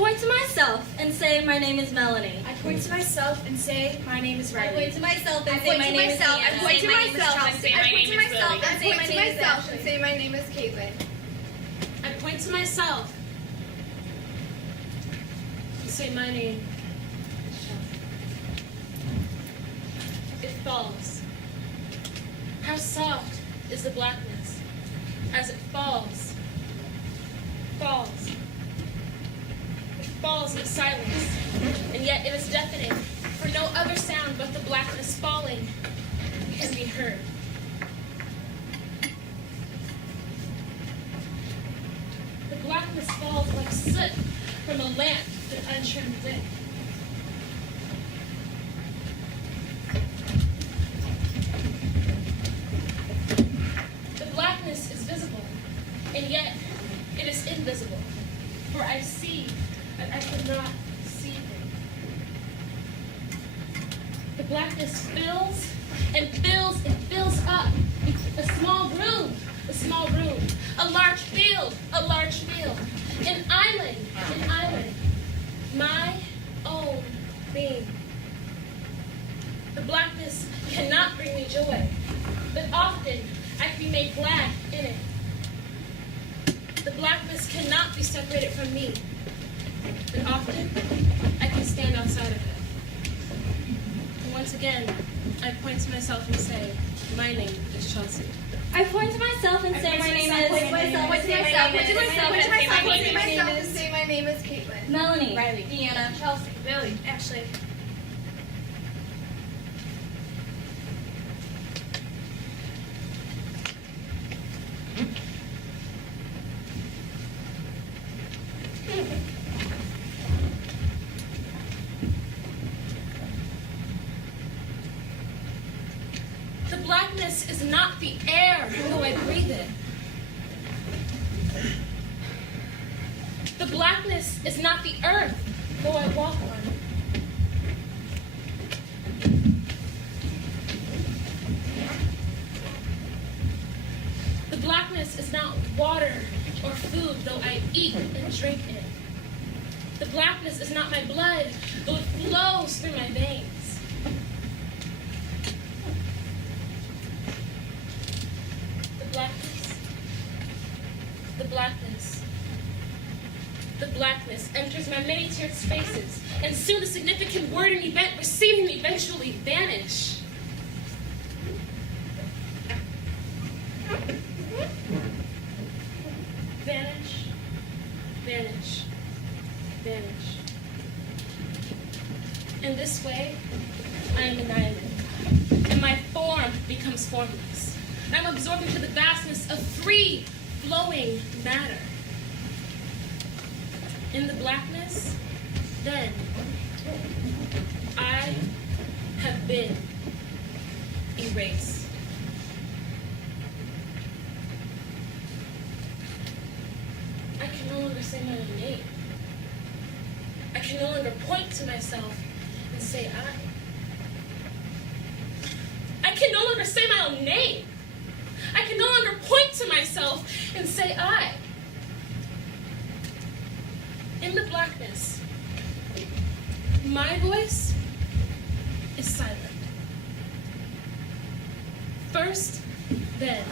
point to myself and say, my name is Melanie. I point to myself and say, my name is I Riley. point to myself and say, my name is Deanna. I point to myself and say, my name is Lily. I point to myself and say, my name is Caitlin. I point to myself and say my name. It falls. How soft is the blackness as it falls. It falls in silence, and yet it is deafening, for no other sound but the blackness falling can be heard. The blackness falls like soot from a lamp that untrimmed wick. The blackness is visible, and yet it is invisible, for I see, but I cannot see him. The blackness fills and fills and fills up a small room, a large field, an island, my own being. The blackness cannot bring me joy, but often I can be made glad in it. The blackness cannot be separated from me, but often I can stand outside of it. And once again, I point to myself and say, my name is Chelsea. I point to myself and say, my name is... and say, my name is Caitlin. Melanie. Riley. Deanna. Chelsea. Billy. Ashley. The blackness is not the air, though I breathe it. The blackness is not the earth, though I walk on it. The blackness is not water or food, though I eat and drink it. The blackness is not my blood, though it flows through my veins. The blackness enters my many-tiered spaces, and soon the significant word and event receiving me eventually vanish. Vanish, vanish, vanish. In this way, I am annihilated, and my form becomes formless. I'm absorbed into the vastness of free flowing matter. In the blackness, then, I have been erased. I can no longer say my own name. I can no longer point to myself and say I can no longer say my own name. I can no longer point to myself and say I. In the blackness, my voice is silent. First, then.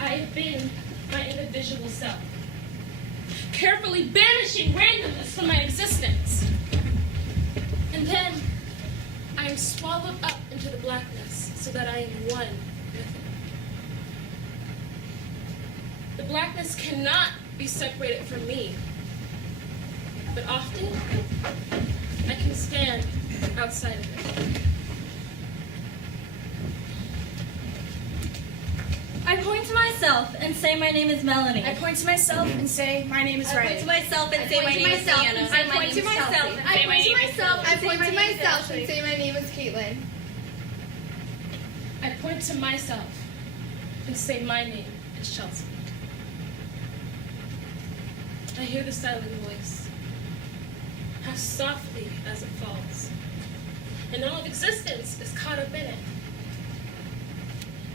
I have been my individual self, carefully banishing randomness from my existence. And then I am swallowed up into the blackness so that I am one with it. The blackness cannot be separated from me, but often I can stand outside of it. I point to myself and say, my name is Melanie. I point to myself and say, my name is Riley. I point to myself and say, my name is Deanna. I point to myself and say, my name is Chelsea. I point to myself and say, my name is Caitlin. I point to myself and say, my name is Chelsea. I hear the silent voice, how softly as it falls, and all of existence is caught up in it.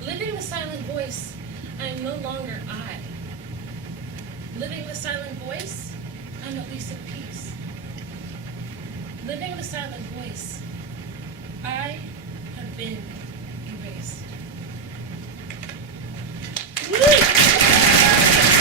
Living the silent voice, I am no longer I. Living the silent voice, I'm at least at peace. Living the silent voice, I have been